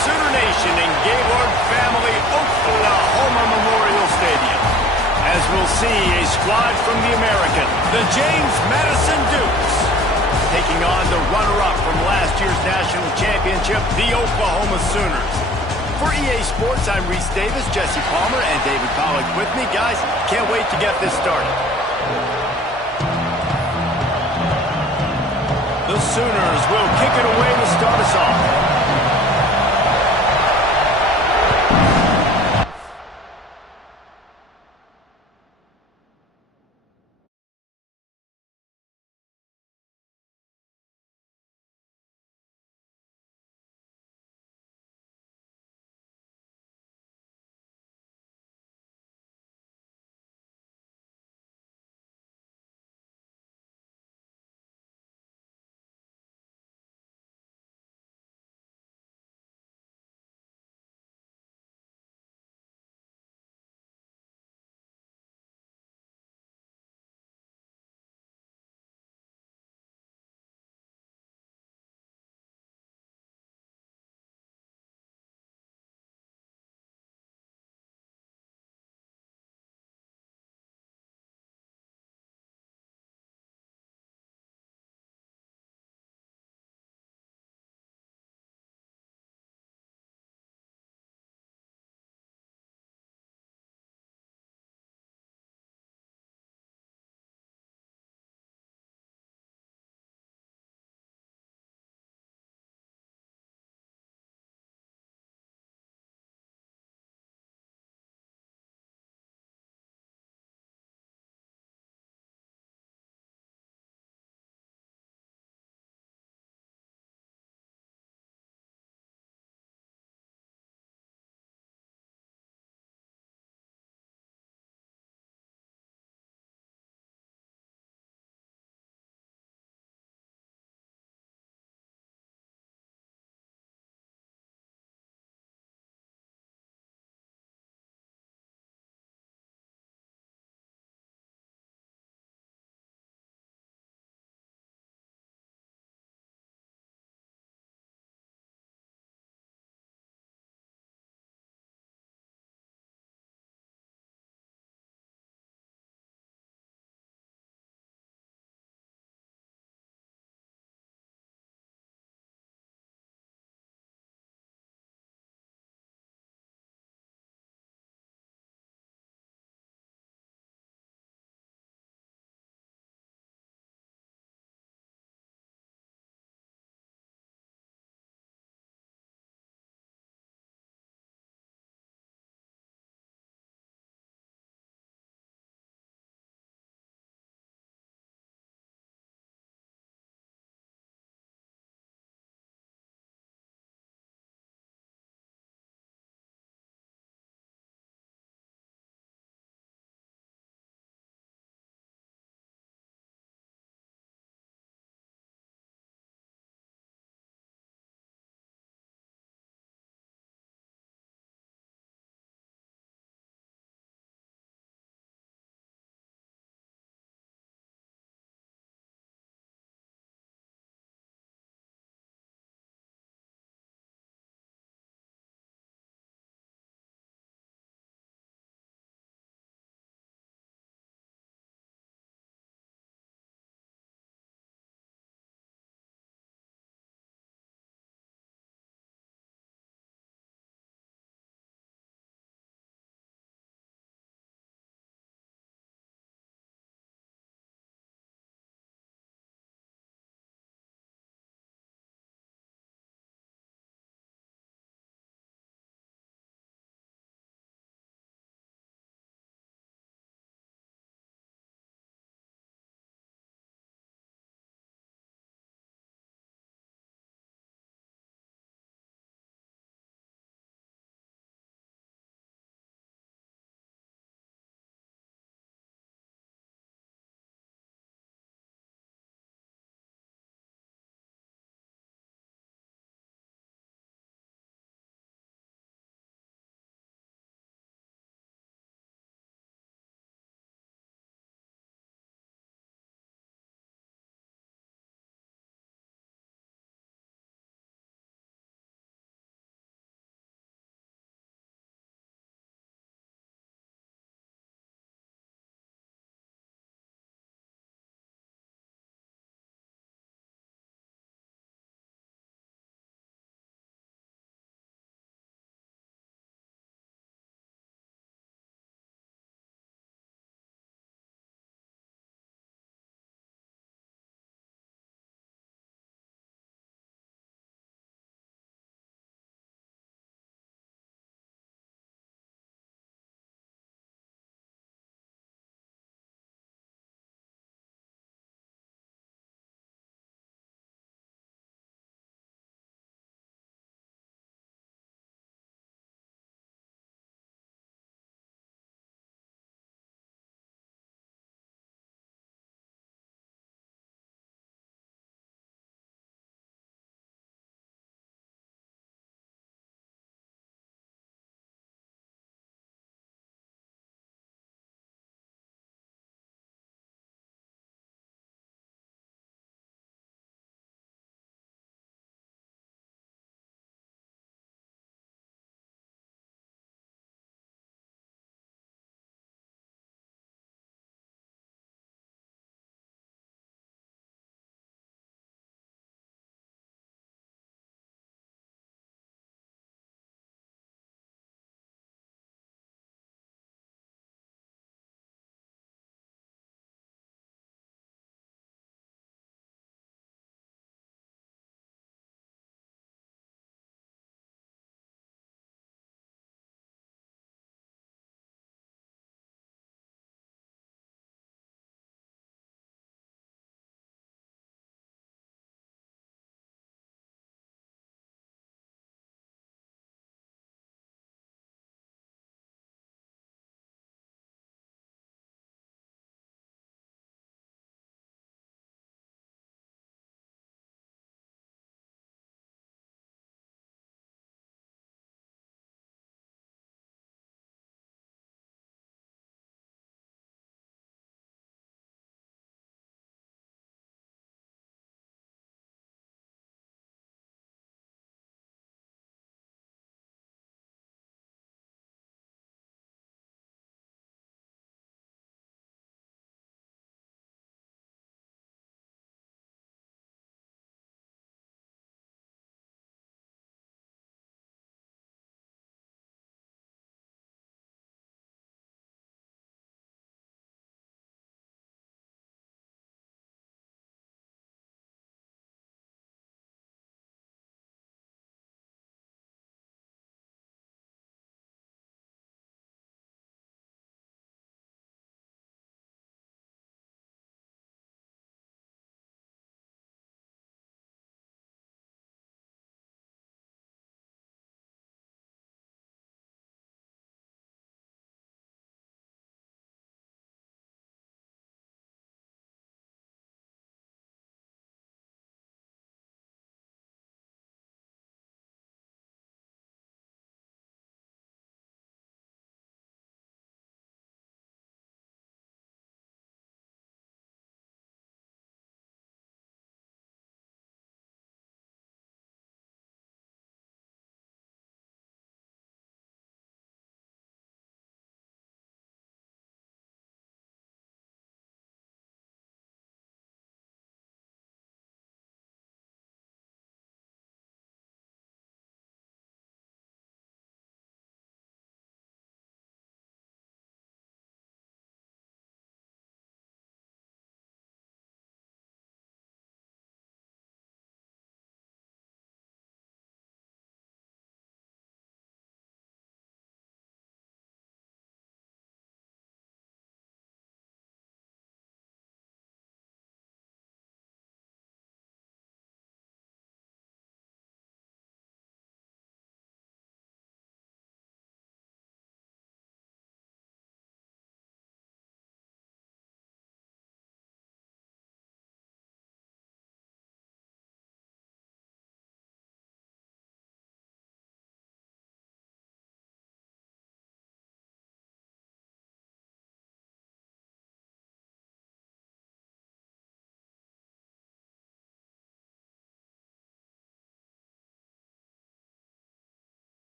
Sooner Nation in Gaylord Family Oklahoma Memorial Stadium. As we'll see, a squad from the American, the James Madison Dukes, taking on the runner-up from last year's national championship, the Oklahoma Sooners. For EA Sports, I'm Reese Davis, Jesse Palmer, and David Pollock with me. Guys, can't wait to get this started. The Sooners will kick it away to start us off.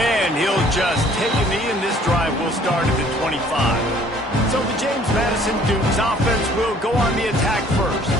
And he'll just take a knee, and this drive will start at the 25. So the James Madison Dukes offense will go on the attack first.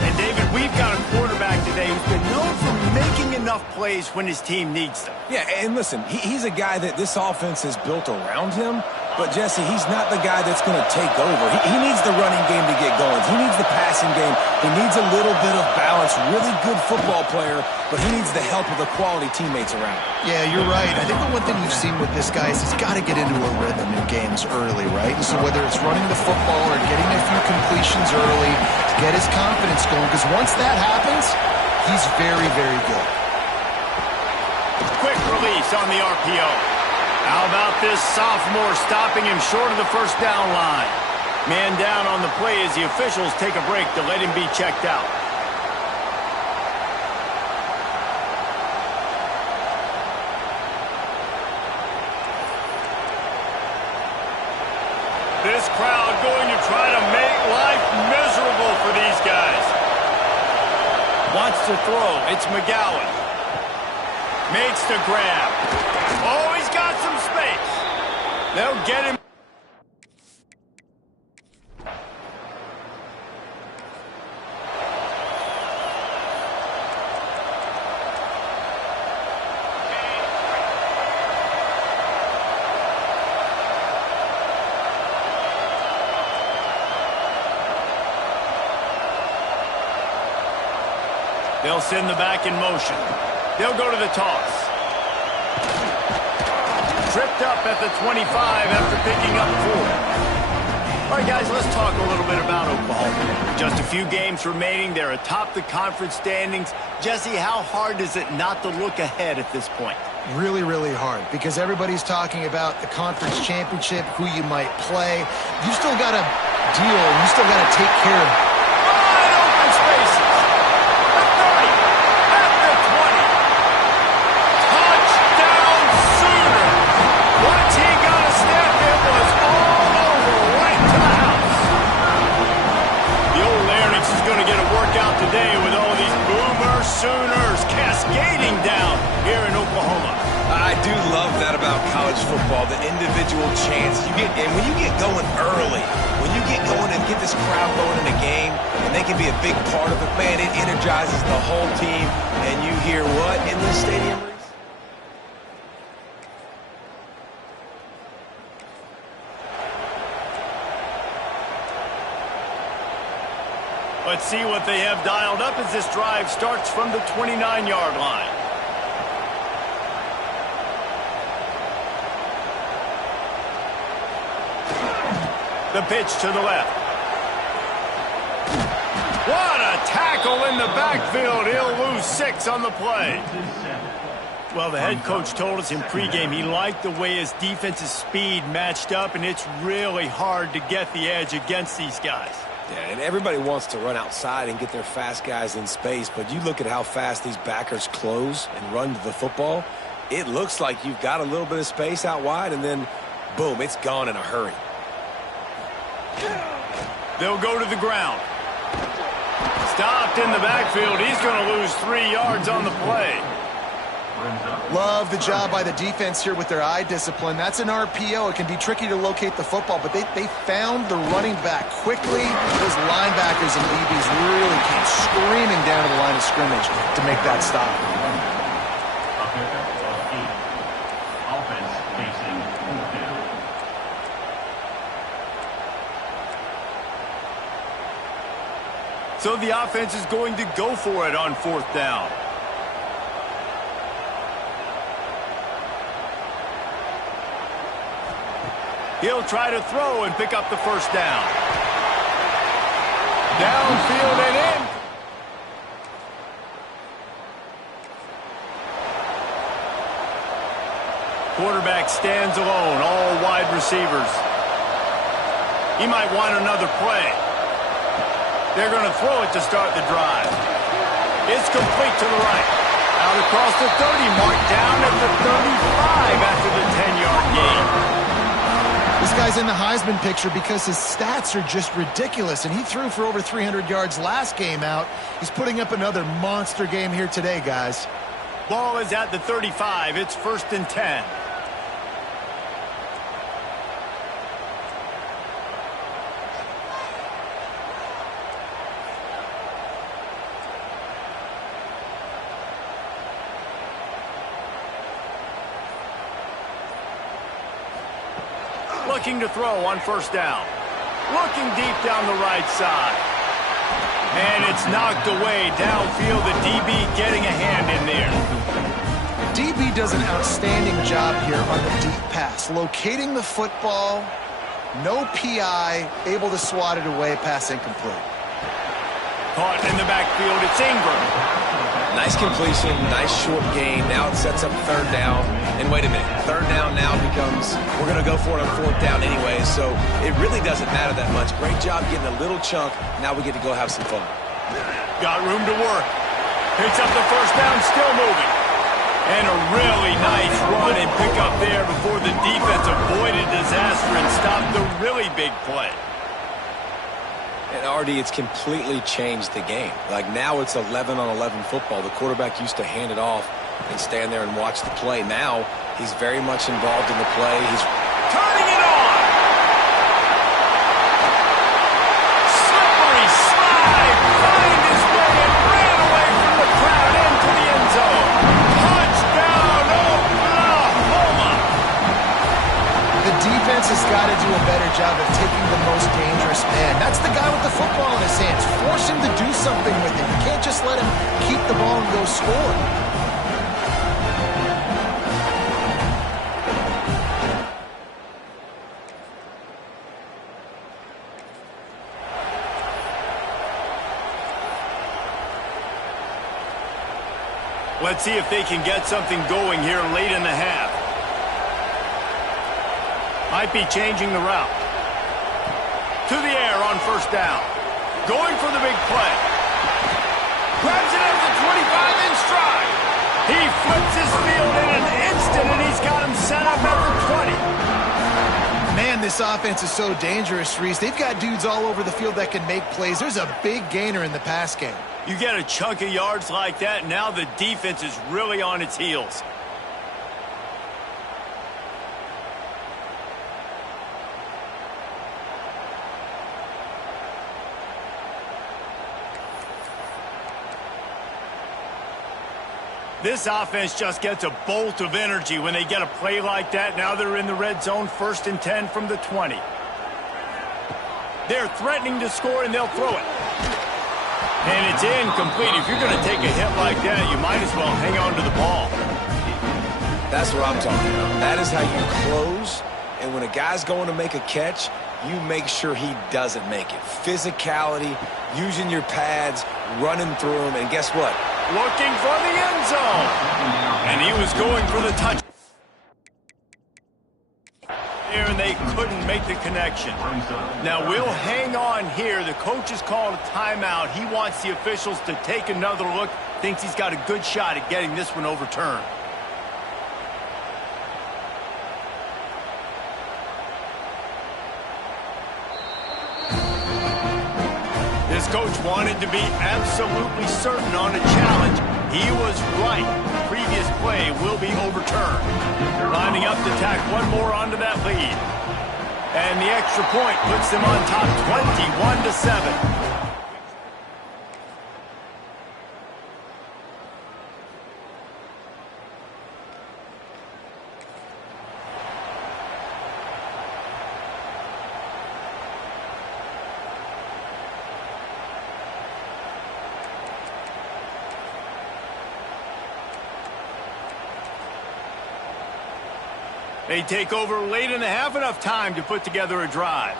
And David, we've got a quarterback today who's been known for making enough plays when his team needs them. Yeah, and listen, he's a guy that this offense is built around him. But, Jesse, he's not the guy that's going to take over. He needs the running game to get going. He needs the passing game. He needs a little bit of balance. Really good football player, but he needs the help of the quality teammates around. Yeah, you're right. I think the one thing we've seen with this guy is he's got to get into a rhythm in games early, right? And so whether it's running the football or getting a few completions early to get his confidence going, because once that happens, he's very, very good. Quick release on the RPO. How about this sophomore stopping him short of the first down line? Man down on the play as the officials take a break to let him be checked out. This crowd going to try to make life miserable for these guys. Wants to throw. It's McGowan. Makes the grab. Oh, he's got some space. They'll get him. They'll send the back in motion. They'll go to the toss. Tripped up at the 25 after picking up 4. All right, guys, let's talk a little bit about Oklahoma. Just a few games remaining. They're atop the conference standings. Jesse, how hard is it not to look ahead at this point? Really, really hard, because everybody's talking about the conference championship, who you might play. You still got to deal, and you still got to take care of wide open spaces. The 30, at the 20. Touchdown Sooner. Once he got a step, it was all over, right to the house. The old Larynx is going to get a workout today with all these Boomer Sooners cascading down here in Oklahoma. I do love that about college football, the individual chance you get. And when you get going early, when you get going and get this crowd going in a game, and they can be a big part of it, man, it energizes the whole team. And you hear what in this stadium, Reese? Let's see what they have dialed up as this drive starts from the 29-yard line. The pitch to the left. What a tackle in the backfield. He'll lose 6 on the play. Well, the head coach told us in pregame he liked the way his defense's speed matched up, and it's really hard to get the edge against these guys. Yeah, and everybody wants to run outside and get their fast guys in space, but you look at how fast these backers close and run to the football. It looks like you've got a little bit of space out wide, and then, boom, it's gone in a hurry. They'll go to the ground. Stopped in the backfield. He's going to lose 3 yards on the play. Love the job by the defense here with their eye discipline. That's an RPO. It can be tricky to locate the football, but they found the running back quickly. Those linebackers and DBs really came screaming down to the line of scrimmage to make that stop. So the offense is going to go for it on 4th down. He'll try to throw and pick up the first down. Downfield and in. Quarterback stands alone, all wide receivers. He might want another play. They're going to throw it to start the drive. It's complete to the right. Out across the 30, marked down at the 35 after the 10-yard gain. This guy's in the Heisman picture because his stats are just ridiculous, and he threw for over 300 yards last game out. He's putting up another monster game here today, guys. Ball is at the 35. It's 1st and 10. Looking to throw on 1st down. Looking deep down the right side. And it's knocked away downfield. The DB getting a hand in there. DB does an outstanding job here on the deep pass. Locating the football, no PI, able to swat it away, pass incomplete. Caught in the backfield, it's Ingram. Nice completion, nice short gain. Now it sets up 3rd down. And wait a minute, 3rd down now becomes, we're going to go for it on 4th down anyway, so it really doesn't matter that much. Great job getting a little chunk. Now we get to go have some fun. Got room to work. Picks up the 1st down, still moving. And a really nice run and pick up there before the defense avoided disaster and stopped the really big play. And RD, it's completely changed the game. Like now it's 11-on-11 football. The quarterback used to hand it off and stand there and watch the play. Now he's very much involved in the play. He's turning it on. Slippery slide. Find his way and ran away from the crowd into the end zone. Touchdown, Oklahoma. The defense has got to do a better job of taking the most dangerous man. That's the guy with the football in his hands. Force him to do something with it. You can't just let him keep the ball and go score. Let's see if they can get something going here late in the half. Might be changing the route. To the air on 1st down. Going for the big play. Grabs it at the 25 in stride. He flips his field in an instant, and he's got him set up at the 20. Man, this offense is so dangerous, Reese. They've got dudes all over the field that can make plays. There's a big gainer in the pass game. You get a chunk of yards like that, now the defense is really on its heels. This offense just gets a bolt of energy when they get a play like that. Now they're in the red zone, 1st and 10 from the 20. They're threatening to score, and they'll throw it. And it's incomplete. If you're going to take a hit like that, you might as well hang on to the ball. That's what I'm talking about. That is how you close, and when a guy's going to make a catch, you make sure he doesn't make it. Physicality, using your pads, running through them, and guess what? Looking for the end zone. And he was going for the touch. And they couldn't make the connection. Now we'll hang on here. The coach has called a timeout. He wants the officials to take another look. Thinks he's got a good shot at getting this one overturned. This coach wanted to be absolutely certain on a challenge. He was right. The previous play will be overturned. Lining up to tack one more onto that lead. And the extra point puts them on top 21-7. They take over late in the half, enough time to put together a drive.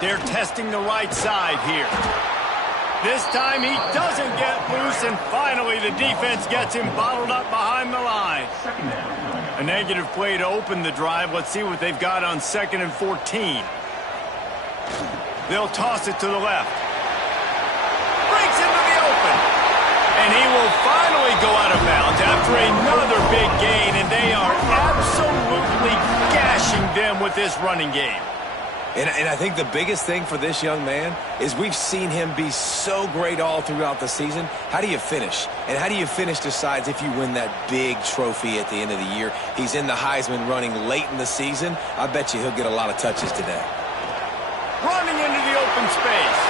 They're testing the right side here. This time he doesn't get loose, and finally the defense gets him bottled up behind the line. A negative play to open the drive. Let's see what they've got on 2nd and 14. They'll toss it to the left. Breaks into the open. And he will finally go out of bounds after another big gain, and they are absolutely gashing them with this running game. And I think the biggest thing for this young man is we've seen him be so great all throughout the season. How do you finish? And how do you finish decides if you win that big trophy at the end of the year. He's in the Heisman running late in the season. I bet you he'll get a lot of touches today. Running into the open space.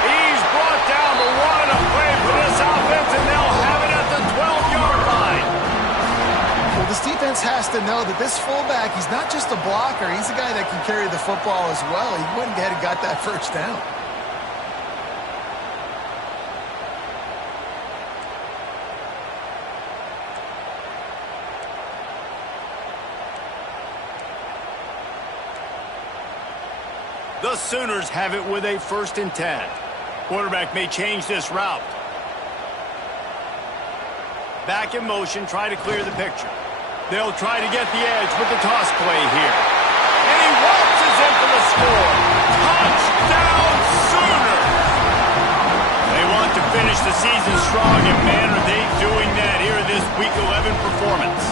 He's brought down, but what a play for this offense, and they'll have it at the 12-yard line. Well, this defense has to know that this fullback, he's not just a blocker. He's a guy that can carry the football as well. He went ahead and got that first down. The Sooners have it with a 1st and 10. Quarterback may change this route. Back in motion, try to clear the picture. They'll try to get the edge with the toss play here. And he waltzes in for the score. Touchdown Sooners! They want to finish the season strong, and man, are they doing that here in this Week 11 performance.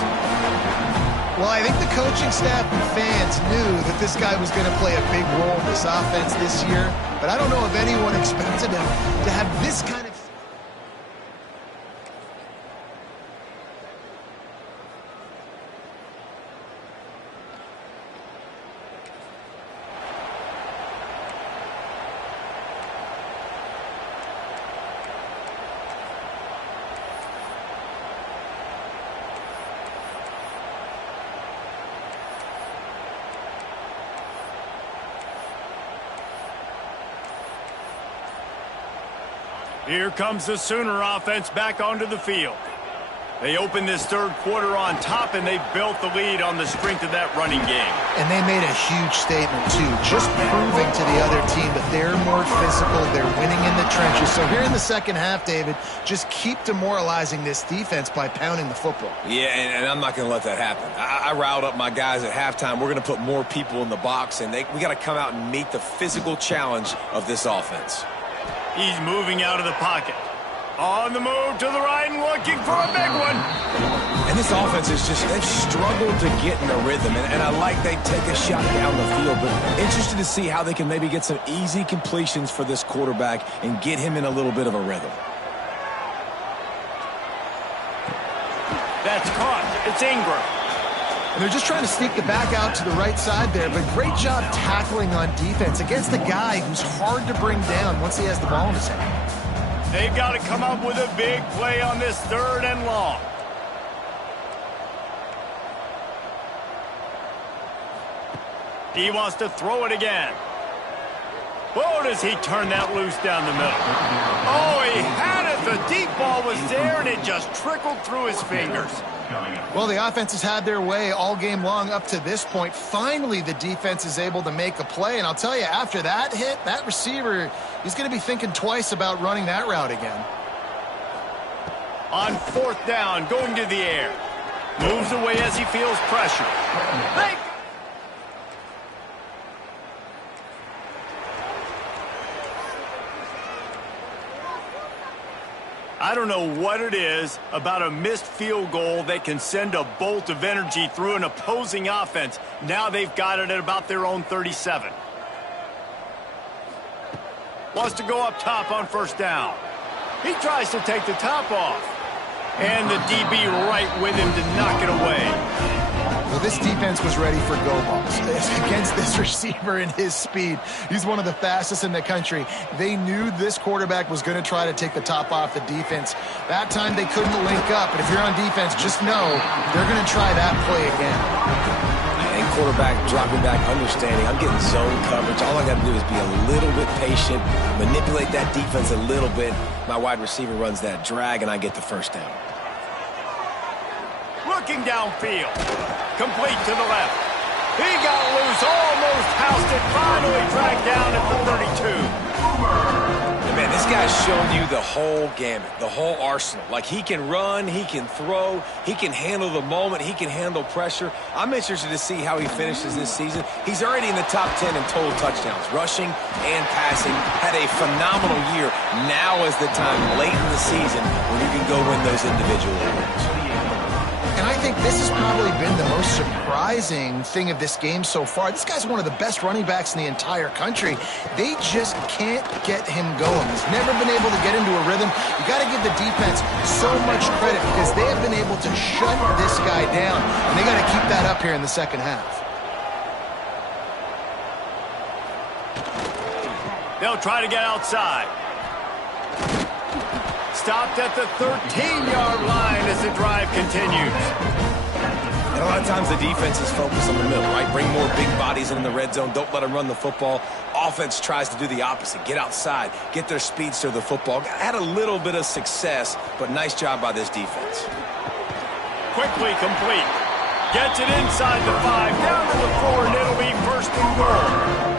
Well, I think the coaching staff and fans knew that this guy was going to play a big role in this offense this year, but I don't know if anyone expected him to have this kind of... Here comes the Sooner offense back onto the field. They opened this 3rd quarter on top, and they built the lead on the strength of that running game. And they made a huge statement, too, just proving to the other team that they're more physical, they're winning in the trenches. So here in the second half, David, just keep demoralizing this defense by pounding the football. Yeah, and I'm not going to let that happen. I riled up my guys at halftime. We're going to put more people in the box, and we got to come out and meet the physical challenge of this offense. He's moving out of the pocket. On the move to the right and looking for a big one. And this offense is just, they've struggled to get in a rhythm. And I like they take a shot down the field, but interested to see how they can maybe get some easy completions for this quarterback and get him in a little bit of a rhythm. That's caught. It's Ingram. And they're just trying to sneak the back out to the right side there, but great job tackling on defense against a guy who's hard to bring down once he has the ball in his hand. They've got to come up with a big play on this 3rd and long. He wants to throw it again. Whoa, does he turn that loose down the middle? Oh, he had it. The deep ball was there, and it just trickled through his fingers. Well, the offense has had their way all game long up to this point. Finally, the defense is able to make a play. And I'll tell you, after that hit, that receiver, he's going to be thinking twice about running that route again. On 4th down, going to the air. Moves away as he feels pressure. I don't know what it is about a missed field goal that can send a bolt of energy through an opposing offense. Now they've got it at about their own 37. Wants to go up top on 1st down. He tries to take the top off. And the DB right with him to knock it away. Well, this defense was ready for go balls against this receiver and his speed. He's one of the fastest in the country. They knew this quarterback was going to try to take the top off the defense. That time they couldn't link up, but if you're on defense, just know they're going to try that play again. And quarterback dropping back, understanding, I'm getting zone coverage. All I got to do is be a little bit patient, manipulate that defense a little bit. My wide receiver runs that drag, and I get the 1st down. Looking downfield. Complete to the left. He got loose, almost housed it, finally dragged down at the 32. Man, this guy's shown you the whole gamut, the whole arsenal. Like, he can run, he can throw, he can handle the moment, he can handle pressure. I'm interested to see how he finishes this season. He's already in the top 10 in total touchdowns, rushing and passing. Had a phenomenal year. Now is the time, late in the season, when you can go win those individual awards. And I think this has probably been the most surprising thing of this game so far. This guy's one of the best running backs in the entire country. They just can't get him going. He's never been able to get into a rhythm. You got to give the defense so much credit because they have been able to shut this guy down, and they got to keep that up here in the second half. They'll try to get outside. Stopped at the 13-yard line as the drive continues. And a lot of times the defense is focused on the middle, right? Bring more big bodies in the red zone. Don't let them run the football. Offense tries to do the opposite. Get outside. Get their speeds to the football. Had a little bit of success, but nice job by this defense. Quickly complete. Gets it inside the 5, down to the 4, and it'll be first and goal.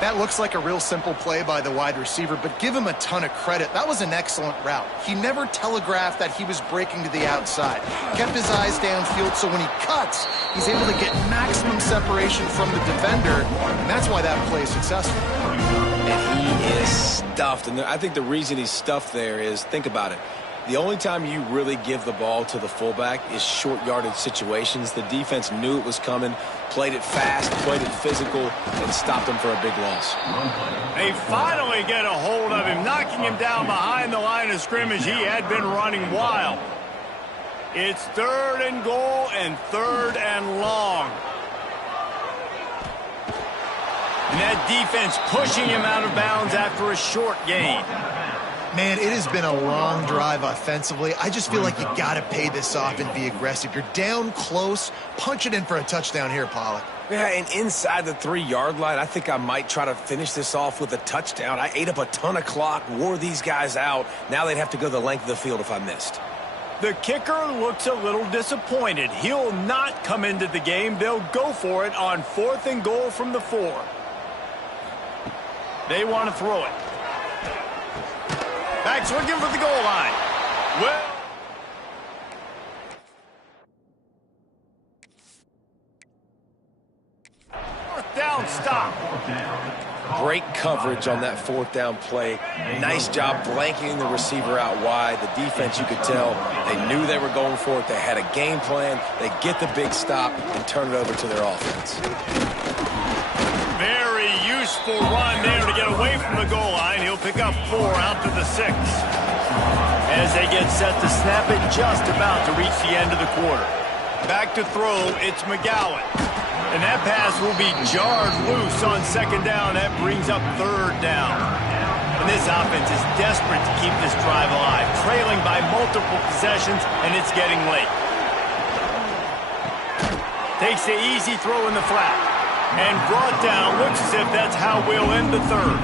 That looks like a real simple play by the wide receiver, but give him a ton of credit. That was an excellent route. He never telegraphed that he was breaking to the outside. Kept his eyes downfield, so when he cuts, he's able to get maximum separation from the defender, and that's why that play is successful. And he is stuffed, and I think the reason he's stuffed there is, think about it. The only time you really give the ball to the fullback is short yardage situations. The defense knew it was coming, played it fast, played it physical, and stopped him for a big loss. They finally get a hold of him, knocking him down behind the line of scrimmage. He had been running wild. It's 3rd and goal and 3rd and long. And that defense pushing him out of bounds after a short gain. Man, it has been a long drive offensively. I just feel like you got to pay this off and be aggressive. You're down close. Punch it in for a touchdown here, Pollack. Yeah, and inside the 3-yard line, I think I might try to finish this off with a touchdown. I ate up a ton of clock, wore these guys out. Now they'd have to go the length of the field if I missed. The kicker looks a little disappointed. He'll not come into the game. They'll go for it on 4th and goal from the 4. They want to throw it. Back's looking for the goal line. Well, fourth down stop. Great coverage on that 4th down play. Nice job blanketing the receiver out wide. The defense, you could tell, they knew they were going for it. They had a game plan. They get the big stop and turn it over to their offense. Very useful run there to get away from the goal line. He'll pick up 4 out to the 6. As they get set to snap it, just about to reach the end of the quarter. Back to throw, it's McGowan. And that pass will be jarred loose on 2nd down. That brings up 3rd down. And this offense is desperate to keep this drive alive, trailing by multiple possessions, and it's getting late. Takes the easy throw in the flat. And brought down, looks as if that's how we'll end the 3rd.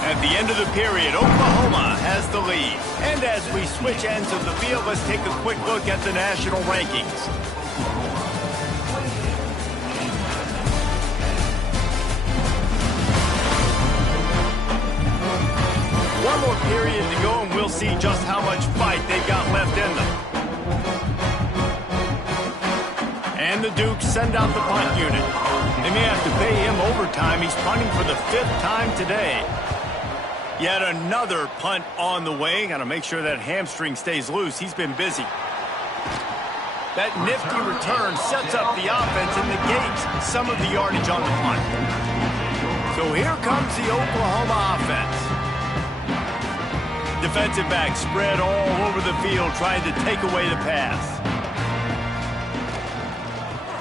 At the end of the period, Oklahoma has the lead. And as we switch ends of the field, let's take a quick look at the national rankings. One more period to go, and we'll see just how much fight they've got left in them. And the Dukes send out the punt unit. They may have to pay him overtime. He's punting for the 5th time today. Yet another punt on the way. Got to make sure that hamstring stays loose. He's been busy. That nifty return sets up the offense and negates some of the yardage on the punt. So here comes the Oklahoma offense. Defensive back spread all over the field trying to take away the pass.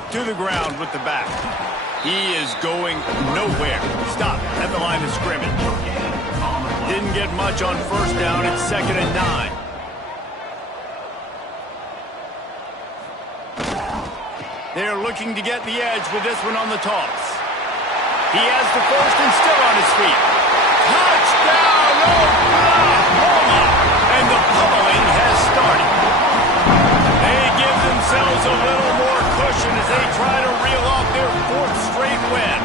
To the ground with the back. He is going nowhere. Stop at the line of scrimmage. Didn't get much on 1st down. It's 2nd and 9. They're looking to get the edge with this one on the toss. He has the 1st and still on his feet. Touchdown, Oklahoma! And the pummeling has started. They give themselves a little more cushion as they try to reel off their 4th straight win.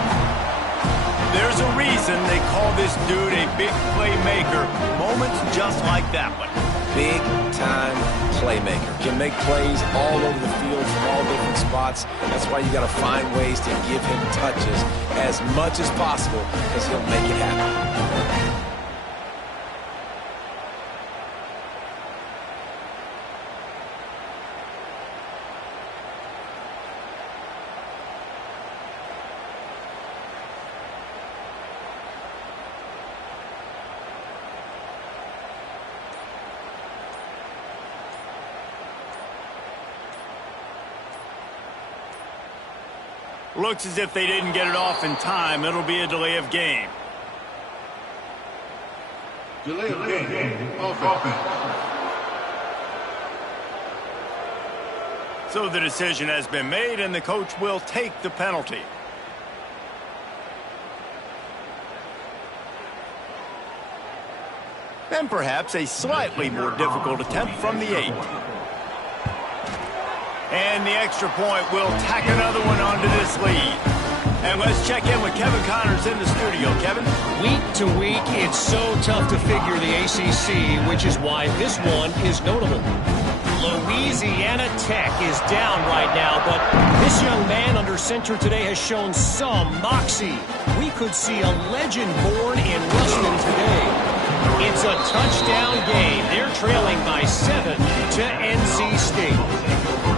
There's a reason they call this dude a big playmaker. Moments just like that one. Big-time playmaker. Can make plays all over the field from all different spots. spots. That's why you got to find ways to give him touches as much as possible because he'll make it happen. Looks as if they didn't get it off in time. It'll be a delay of game. Delay of game. Offense. So the decision has been made, and the coach will take the penalty. And perhaps a slightly more difficult attempt from the 8. And the extra point will tack another one onto this lead. And let's check in with Kevin Connors in the studio. Kevin? Week to week, it's so tough to figure the ACC, which is why this one is notable. Louisiana Tech is down right now, but this young man under center today has shown some moxie. We could see a legend born in Ruston today. It's a touchdown game. They're trailing by 7 to NC State.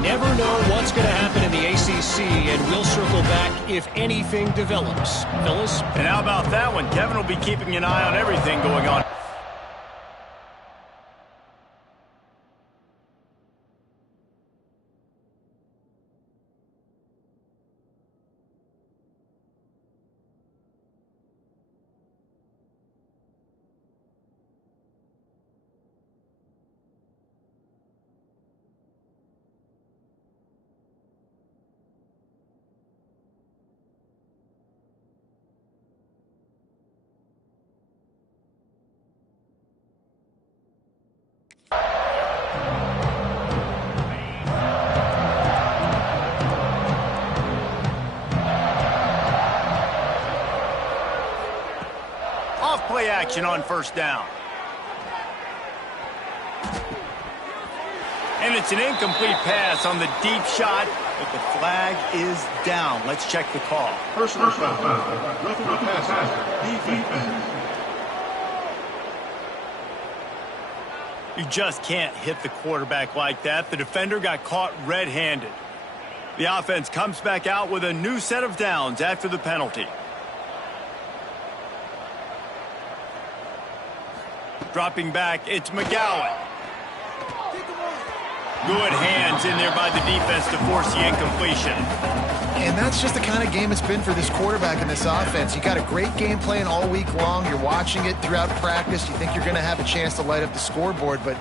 Never know what's going to happen in the ACC, and we'll circle back if anything develops. Fellas? And how about that one? Kevin will be keeping an eye on everything going on. Play action on first down. And it's an incomplete pass on the deep shot, but the flag is down. Let's check the call. Personal foul. Roughing the passer. Defense. You just can't hit the quarterback like that. The defender got caught red-handed. The offense comes back out with a new set of downs after the penalty. Dropping back, it's McGowan. Good hands in there by the defense to force the incompletion. And that's just the kind of game it's been for this quarterback in this offense. You got a great game plan all week long. You're watching it throughout practice. You think you're going to have a chance to light up the scoreboard, but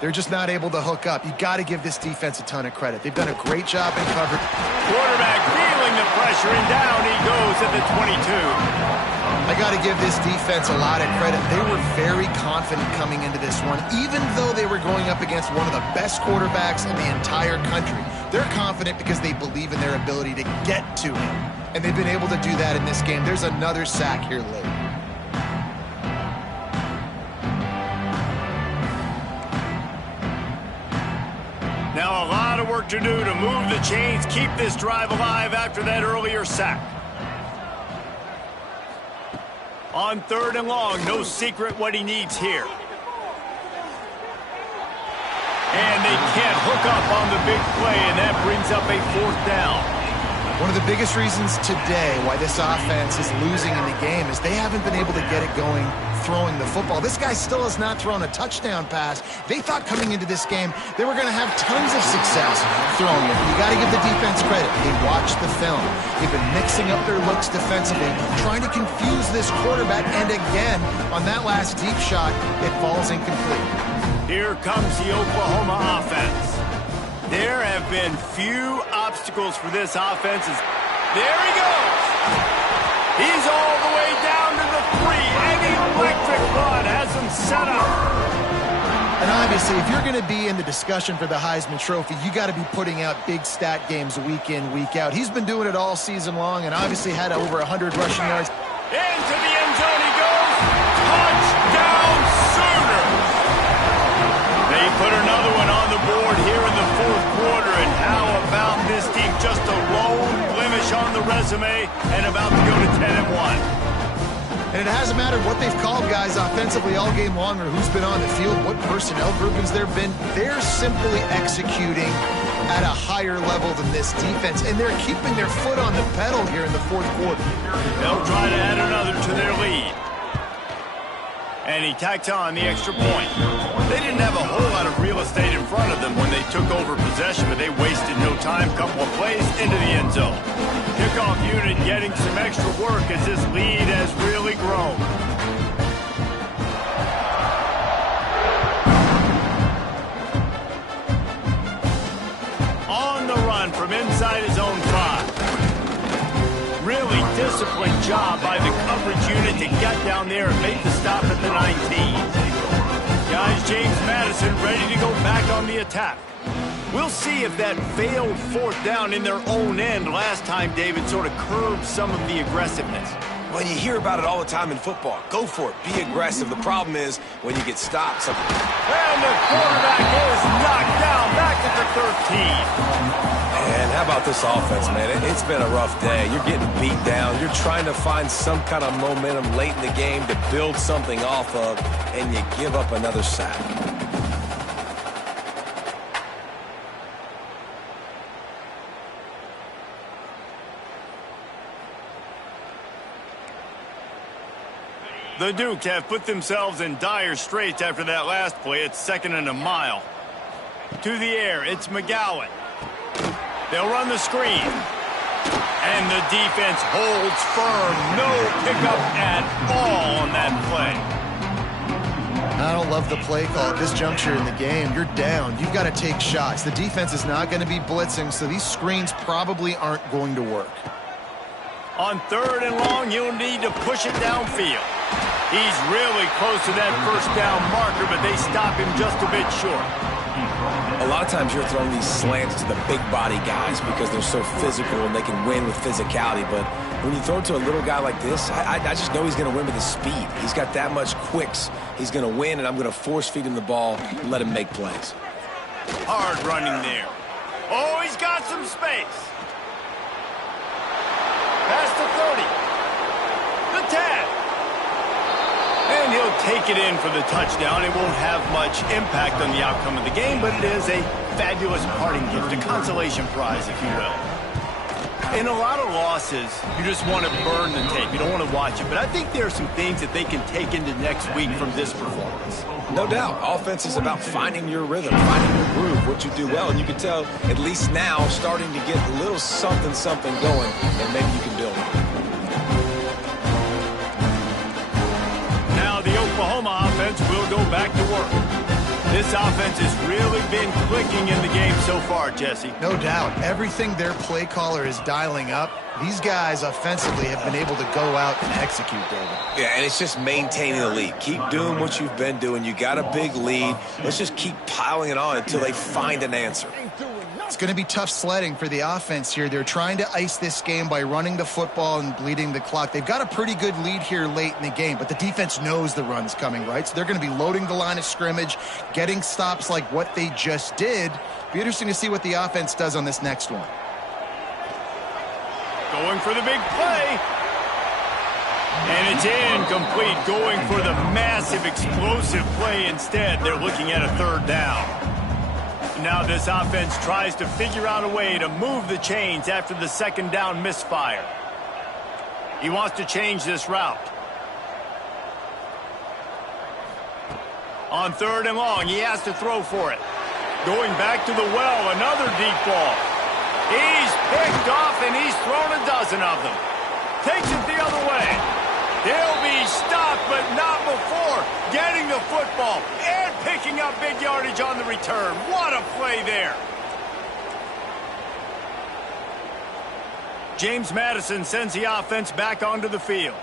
they're just not able to hook up. You got to give this defense a ton of credit. They've done a great job in coverage. Quarterback feeling the pressure, and down he goes at the 22. I got to give this defense a lot of credit. They were very confident coming into this one, even though they were going up against one of the best quarterbacks in the entire country. They're confident because they believe in their ability to get to him, and they've been able to do that in this game. There's another sack here late. Now a lot of work to do to move the chains, keep this drive alive after that earlier sack. On 3rd and long, no secret what he needs here. And they can't hook up on the big play, and that brings up a 4th down. One of the biggest reasons today why this offense is losing in the game is they haven't been able to get it going throwing the football. This guy still has not thrown a touchdown pass. They thought coming into this game they were going to have tons of success throwing it. You got to give the defense credit. They watched the film. They've been mixing up their looks defensively, trying to confuse this quarterback, and again, on that last deep shot, it falls incomplete. Here comes the Oklahoma offense. There have been few obstacles for this offense. There he goes. He's all the way down to the 3, and electric run has him set up. And obviously, if you're going to be in the discussion for the Heisman Trophy, you got to be putting out big stat games week in, week out. He's been doing it all season long and obviously had over 100 rushing yards. Into the end zone he goes. Touchdown Sooners. They put another one on the board here in the 4th quarter, and how about this team just a the resume and about to go to 10-1. And it hasn't mattered what they've called guys offensively all game long or who's been on the field, what personnel groupings there have been. They're simply executing at a higher level than this defense, and they're keeping their foot on the pedal here in the fourth quarter. They'll try to add another to their lead. And he tacked on the extra point. They didn't have a whole lot of real estate in front of them when they took over possession, but they wasted no time. Couple of plays into the end zone. Kickoff unit getting some extra work as this lead has really grown. On the run from inside his own 5. Really disciplined job by the coverage unit to get down there and make the stop at the 19. Guys, James Madison ready to go back on the attack. We'll see if that failed fourth down in their own end last time, David, sort of curbed some of the aggressiveness. Well, you hear about it all the time in football. Go for it. Be aggressive. The problem is when you get stopped. And the quarterback is knocked down back at the 13. And how about this offense, man? It's been a rough day. You're getting beat down. You're trying to find some kind of momentum late in the game to build something off of, and you give up another sack. The Duke have put themselves in dire straits after that last play. It's 2nd and a mile. To the air, it's McGowan. They'll run the screen. And the defense holds firm. No pickup at all on that play. I don't love the play call at this juncture in the game. You're down. You've got to take shots. The defense is not going to be blitzing, so these screens probably aren't going to work. On 3rd and long, you'll need to push it downfield. He's really close to that first down marker, but they stop him just a bit short. A lot of times you're throwing these slants to the big body guys because they're so physical and they can win with physicality. But when you throw it to a little guy like this, I just know he's going to win with his speed. He's got that much quicks. He's going to win, and I'm going to force feed him the ball and let him make plays. Hard running there. Oh, he's got some space. Past the 30. The 10. And he'll take it in for the touchdown. It won't have much impact on the outcome of the game, but it is a fabulous parting gift, a consolation prize, if you will. In a lot of losses, you just want to burn the tape. You don't want to watch it. But I think there are some things that they can take into next week from this performance. No doubt. Offense is about finding your rhythm, finding your groove, what you do well. And you can tell, at least now, starting to get a little something going, and maybe you can build it. Now the Oklahoma offense will go back to work. This offense has really been clicking in the game so far, Jesse. No doubt. Everything their play caller is dialing up, these guys offensively have been able to go out and execute, David. Yeah, and it's just maintaining the lead. Keep doing what you've been doing. You got a big lead. Let's just keep piling it on until they find an answer. It's going to be tough sledding for the offense here. They're trying to ice this game by running the football and bleeding the clock. They've got a pretty good lead here late in the game, but the defense knows the run's coming, right? So they're going to be loading the line of scrimmage, getting stops like what they just did. Be interesting to see what the offense does on this next one. Going for the big play. And it's incomplete. Going for the massive, explosive play instead. They're looking at a 3rd down. Now this offense tries to figure out a way to move the chains after the 2nd down misfire. He wants to change this route. On 3rd and long, he has to throw for it. Going back to the well, another deep ball. He's picked off, and he's thrown a dozen of them. Takes it the other way. He'll be stopped, but not before getting the football and picking up big yardage on the return. What a play there. James Madison sends the offense back onto the field.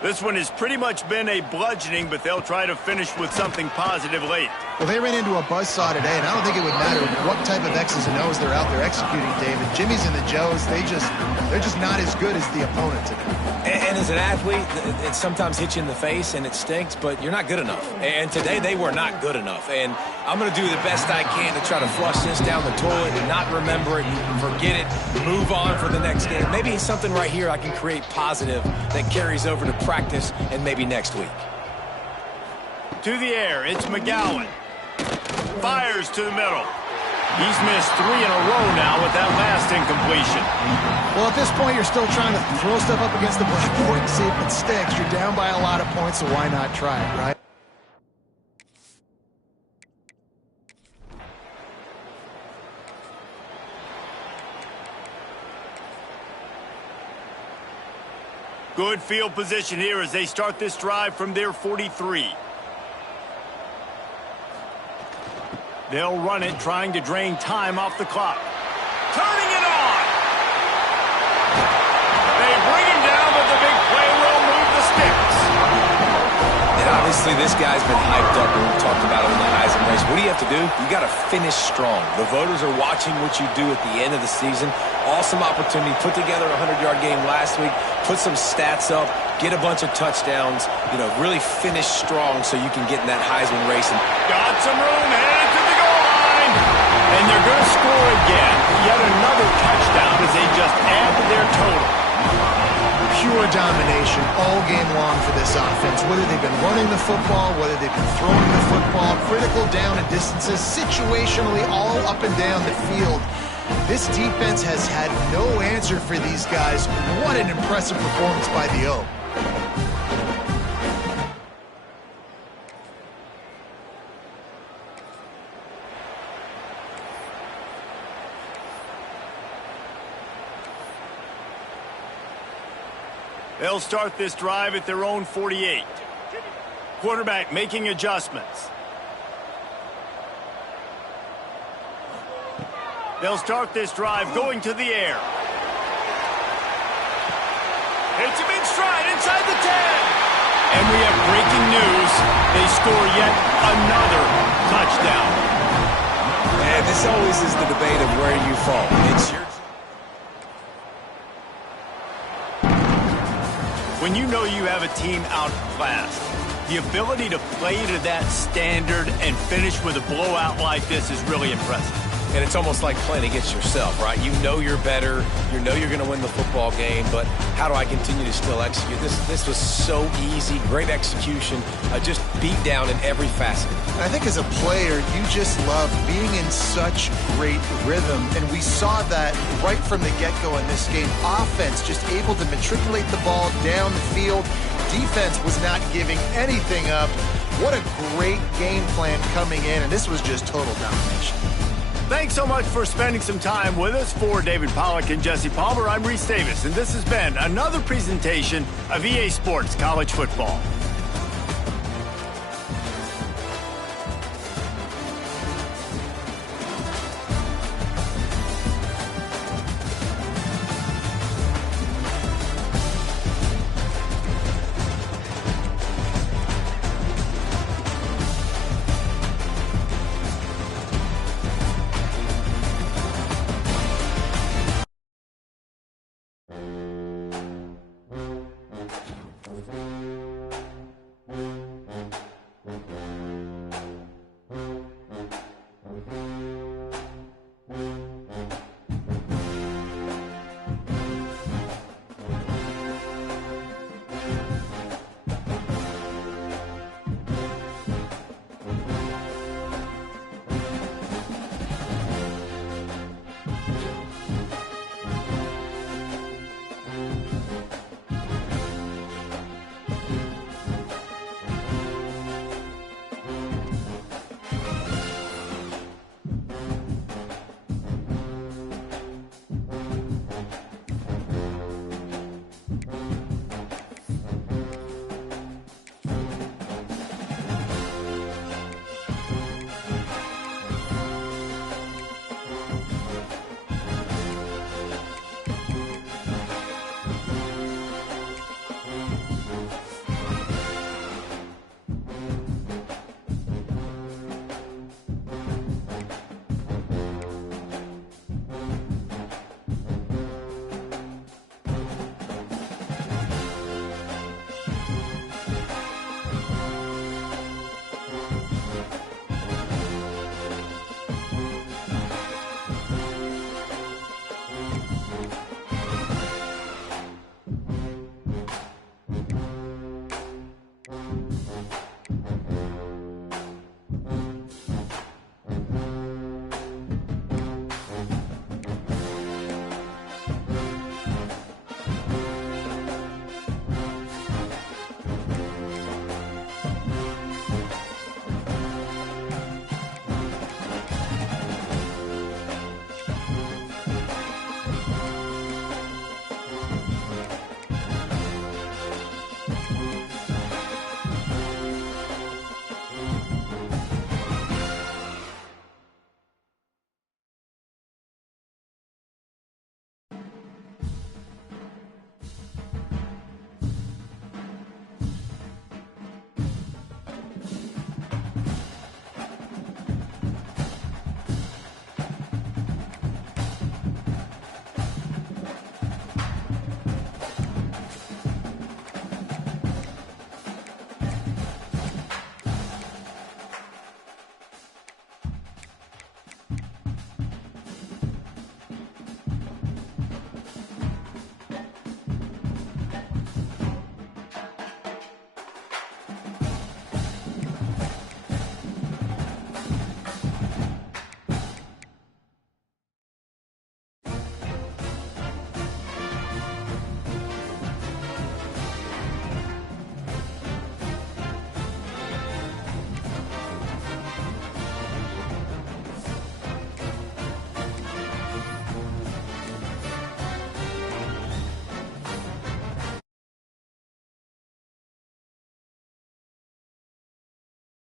This one has pretty much been a bludgeoning, but they'll try to finish with something positive late. Well, they ran into a buzzsaw today, and I don't think it would matter what type of X's and O's they're out there executing, David. Jimmy's and the Joes, they're just not as good as the opponent today. And as an athlete, it sometimes hits you in the face, and it stinks, but you're not good enough. And today, they were not good enough. And I'm going to do the best I can to try to flush this down the toilet and not remember it, forget it, move on for the next game. Maybe it's something right here I can create positive that carries over to practice and maybe next week. To the air, it's McGowan. Fires to the middle. He's missed 3 in a row now with that last incompletion. Well, at this point, you're still trying to throw stuff up against the blackboard and see if it sticks. You're down by a lot of points, so why not try it, right? Good field position here as they start this drive from their 43. They'll run it, trying to drain time off the clock. Turning it on! They bring him down, but the big play will move the sticks. And obviously, this guy's been hyped up, and we've talked about it in the Heisman race. What do you have to do? You got to finish strong. The voters are watching what you do at the end of the season. Awesome opportunity. Put together a 100-yard game last week. Put some stats up. Get a bunch of touchdowns. You know, really finish strong so you can get in that Heisman race. And got some room, headed to the goal line. And they're going to score again. Yet another touchdown as they just add to their total. Pure domination all game long for this offense. Whether they've been running the football, whether they've been throwing the football, critical down and distances, situationally all up and down the field. This defense has had no answer for these guys. What an impressive performance by the O. They'll start this drive at their own 48. Quarterback making adjustments. They'll start this drive going to the air. Hits him in stride inside the 10. And we have breaking news. They score yet another touchdown. And this always is the debate of where you fall. It's your... When you know you have a team outclassed, the ability to play to that standard and finish with a blowout like this is really impressive. And it's almost like playing against yourself, right? You know you're better. You know you're going to win the football game, but how do I continue to still execute? This was so easy, great execution, just beat down in every facet. And I think as a player, you just love being in such great rhythm, and we saw that right from the get-go in this game. Offense just able to matriculate the ball down the field. Defense was not giving anything up. What a great game plan coming in, and this was just total domination. Thanks so much for spending some time with us. For David Pollack and Jesse Palmer, I'm Reese Davis, and this has been another presentation of EA Sports College Football.